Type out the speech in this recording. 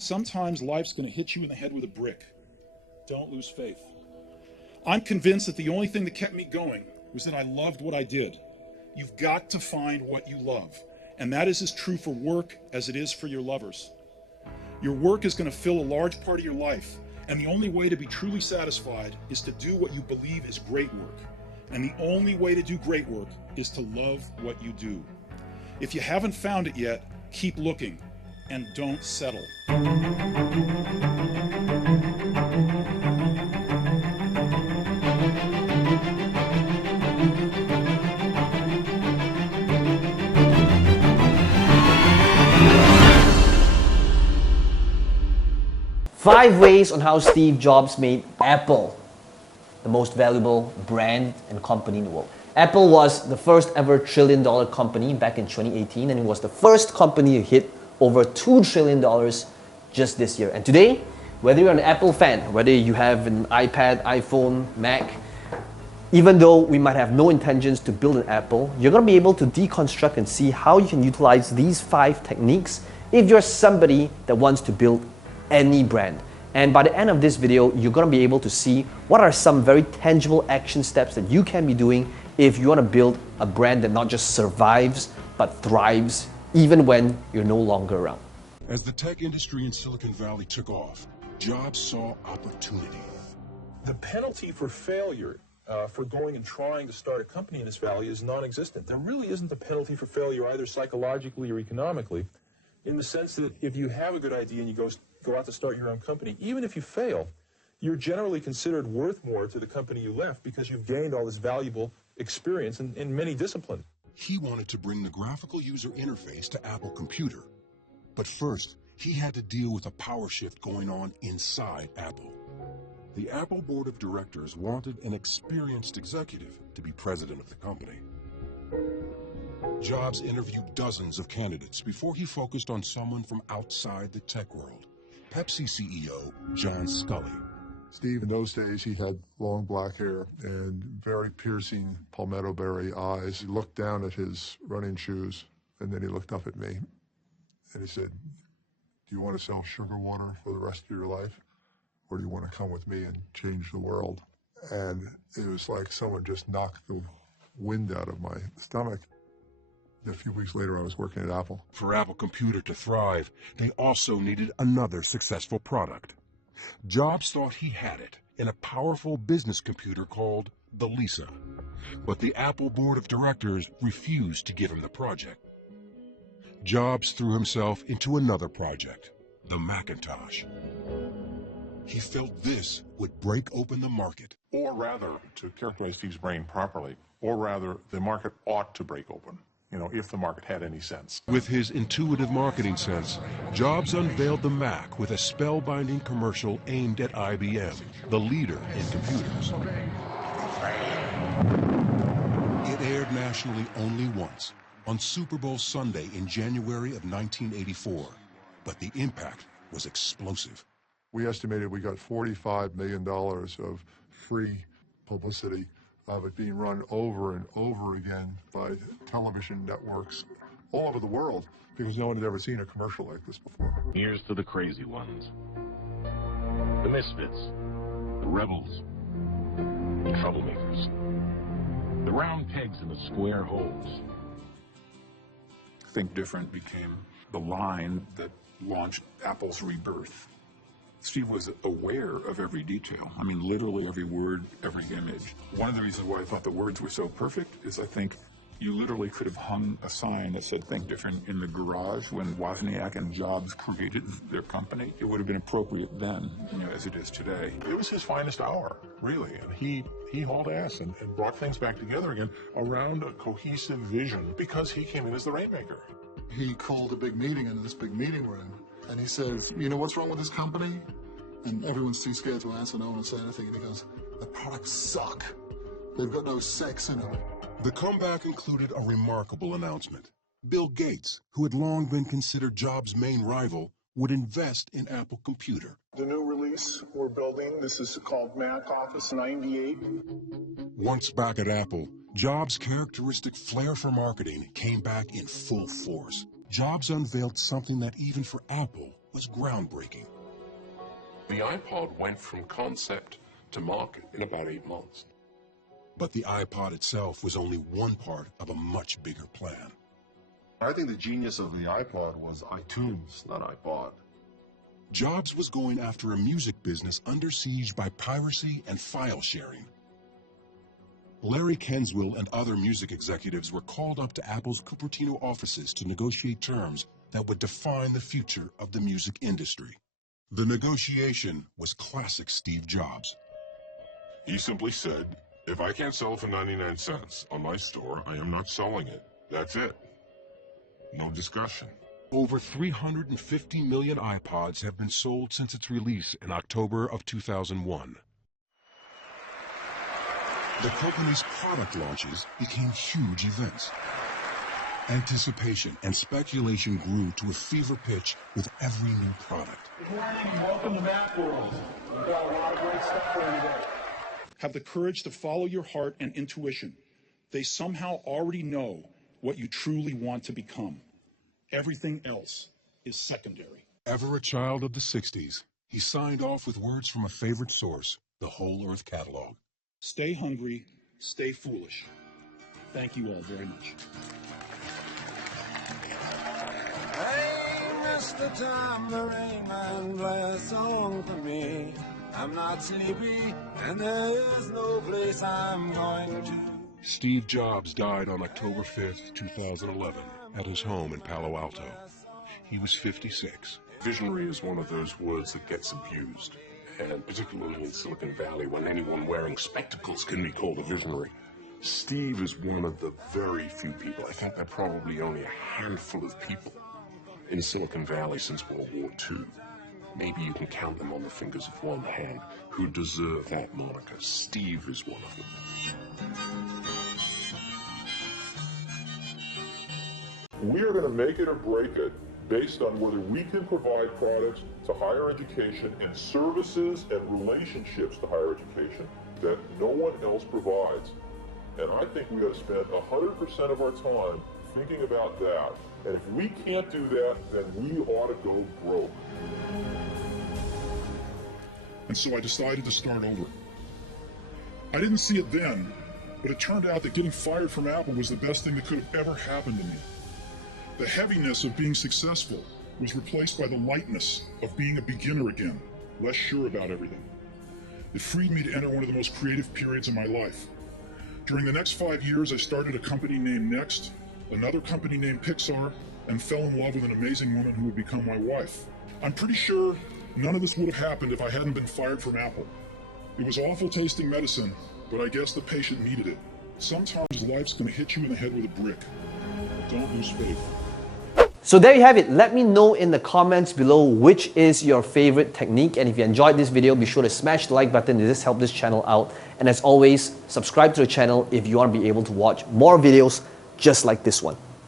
Sometimes life's going to hit you in the head with a brick. Don't lose faith. I'm convinced that the only thing that kept me going was that I loved what I did. You've got to find what you love. And that is as true for work as it is for your lovers. Your work is going to fill a large part of your life. And the only way to be truly satisfied is to do what you believe is great work. And the only way to do great work is to love what you do. If you haven't found it yet, keep looking and don't settle. 5 ways on how Steve Jobs made Apple the most valuable brand and company in the world. Apple was the first ever trillion-dollar company back in 2018, and it was the first company to hit over $2 trillion just this year. And today, whether you're an Apple fan, whether you have an iPad, iPhone, Mac, even though we might have no intentions to build an Apple, you're going to be able to deconstruct and see how you can utilize these 5 techniques if you're somebody that wants to build any brand. And by the end of this video, you're going to be able to see what are some very tangible action steps that you can be doing if you want to build a brand that not just survives, but thrives even when you're no longer around. As the tech industry in Silicon Valley took off, Jobs saw opportunity. The penalty for failure for going and trying to start a company in this valley is non-existent. There really isn't a penalty for failure either psychologically or economically, in the sense that if you have a good idea and you go out to start your own company, even if you fail, you're generally considered worth more to the company you left because you've gained all this valuable experience in many disciplines. He wanted to bring the graphical user interface to Apple Computer. But first, he had to deal with a power shift going on inside Apple. The Apple board of directors wanted an experienced executive to be president of the company. Jobs interviewed dozens of candidates before he focused on someone from outside the tech world, Pepsi CEO John Sculley. Steve, in those days, he had long black hair and very piercing palmetto berry eyes. He looked down at his running shoes, and then he looked up at me, and he said, "Do you want to sell sugar water for the rest of your life, or do you want to come with me and change the world?" And it was like someone just knocked the wind out of my stomach. A few weeks later, I was working at Apple. For Apple Computer to thrive, they also needed another successful product. Jobs thought he had it in a powerful business computer called the Lisa. But the Apple board of directors refused to give him the project. Jobs threw himself into another project, the Macintosh. He felt this would break open the market. Or rather, to characterize Steve's brain properly, or rather, the market ought to break open. If the market had any sense. With his intuitive marketing sense, Jobs unveiled the Mac with a spellbinding commercial aimed at IBM, the leader in computers. It aired nationally only once, on Super Bowl Sunday in January of 1984, but the impact was explosive. We estimated we got $45 million of free publicity of it being run over and over again by television networks all over the world because no one had ever seen a commercial like this before. Here's to the crazy ones, the misfits, the rebels, the troublemakers, the round pegs in the square holes. Think Different became the line that launched Apple's rebirth. Steve was aware of every detail. I mean, literally every word, every image. One of the reasons why I thought the words were so perfect is I think you literally could have hung a sign that said "Think Different" in the garage when Wozniak and Jobs created their company. It would have been appropriate then, as it is today. It was his finest hour, really, and he hauled ass and brought things back together again around a cohesive vision because he came in as the rainmaker. He called a big meeting in this big meeting room, and he says, "What's wrong with this company?" And everyone's too scared to answer, no one will say anything, and he goes, "The products suck. They've got no sex in them." The comeback included a remarkable announcement. Bill Gates, who had long been considered Jobs' main rival, would invest in Apple Computer. The new release we're building, this is called Mac Office 98. Once back at Apple, Jobs' characteristic flair for marketing came back in full force. Jobs unveiled something that even for Apple was groundbreaking. The iPod went from concept to market in about 8 months. But the iPod itself was only one part of a much bigger plan. I think the genius of the iPod was iTunes, not iPod. Jobs was going after a music business under siege by piracy and file sharing. Larry Kenswell and other music executives were called up to Apple's Cupertino offices to negotiate terms that would define the future of the music industry. The negotiation was classic Steve Jobs. He simply said, if I can't sell it for 99 cents on my store, I am not selling it. That's it. No discussion. Over 350 million iPods have been sold since its release in October of 2001. The company's product launches became huge events. Anticipation and speculation grew to a fever pitch with every new product. Good morning and welcome to Macworld. We've got a lot of great stuff for you today. Have the courage to follow your heart and intuition. They somehow already know what you truly want to become. Everything else is secondary. Ever a child of the 60s, he signed off with words from a favorite source, the Whole Earth Catalog. Stay hungry, stay foolish. Thank you all very much. Hey, Mr. Tambourine Man, play a song for me. I'm not sleepy, and there is no place I'm going to. Steve Jobs died on October 5th, 2011, at his home in Palo Alto. He was 56. Visionary is one of those words that gets abused, and particularly in Silicon Valley, when anyone wearing spectacles can be called a visionary. Steve is one of the very few people, I think there are probably only a handful of people in Silicon Valley since World War II. Maybe you can count them on the fingers of one hand who deserve that moniker. Steve is one of them. We are going to make it or break it based on whether we can provide products to higher education and services and relationships to higher education that no one else provides. And I think we got to spend 100% of our time thinking about that. And if we can't do that, then we ought to go broke. And so I decided to start over. I didn't see it then, but it turned out that getting fired from Apple was the best thing that could have ever happened to me. The heaviness of being successful was replaced by the lightness of being a beginner again, less sure about everything. It freed me to enter one of the most creative periods of my life. During the next 5 years, I started a company named Next, another company named Pixar, and fell in love with an amazing woman who would become my wife. I'm pretty sure none of this would have happened if I hadn't been fired from Apple. It was awful tasting medicine, but I guess the patient needed it. Sometimes life's gonna hit you in the head with a brick. Don't lose faith. So there you have it. Let me know in the comments below which is your favorite technique. And if you enjoyed this video, be sure to smash the like button. This helps this channel out. And as always, subscribe to the channel if you want to be able to watch more videos just like this one.